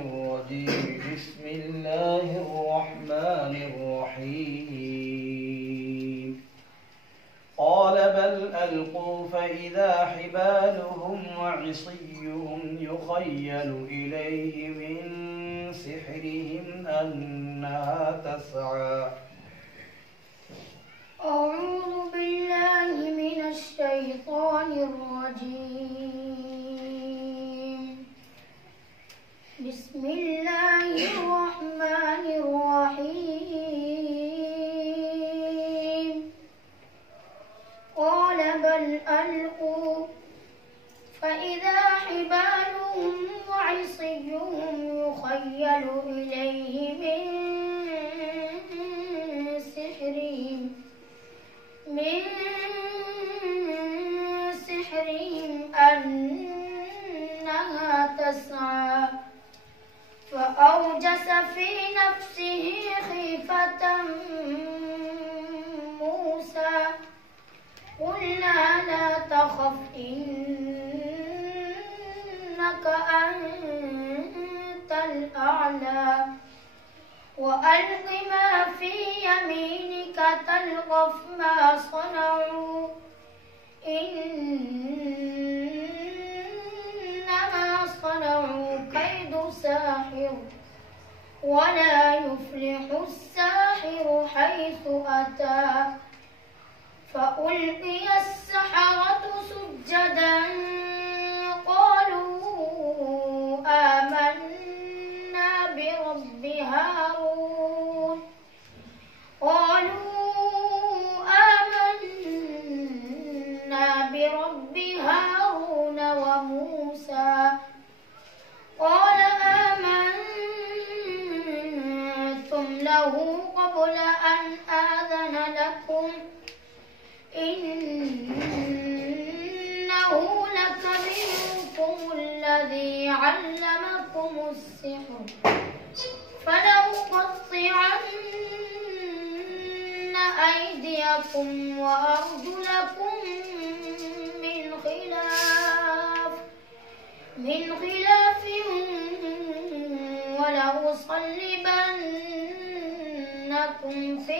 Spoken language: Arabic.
الرجيم. بسم الله الرحمن الرحيم. قال بل ألقوا فإذا حبالهم وعصيهم يخيل إليه من سحرهم أنها تسعى. أعوذ بالله من الشيطان الرجيم. بسم الله الرحمن الرحيم. قال بل ألقوا فإذا حبالهم وعصيهم يخيل إليه من سحرهم أنها تسعى فأوجس في نفسه خيفة موسى قلنا لا تخف إنك أنت الأعلى وألق ما في يمينك تلقف ما صنعوا إنما صنعوا كيد ساحر ولا يفلح الساحر حيث أتى. فألقي السحرة سجدا قالوا آمنا برب هارون وموسى قال آمنتم له قبل أن آذن لكم إنه لكبيركم الذي علمكم السحر فلأقطعن أيديكم وأرجلكم من خلاف ولأصلبنكم في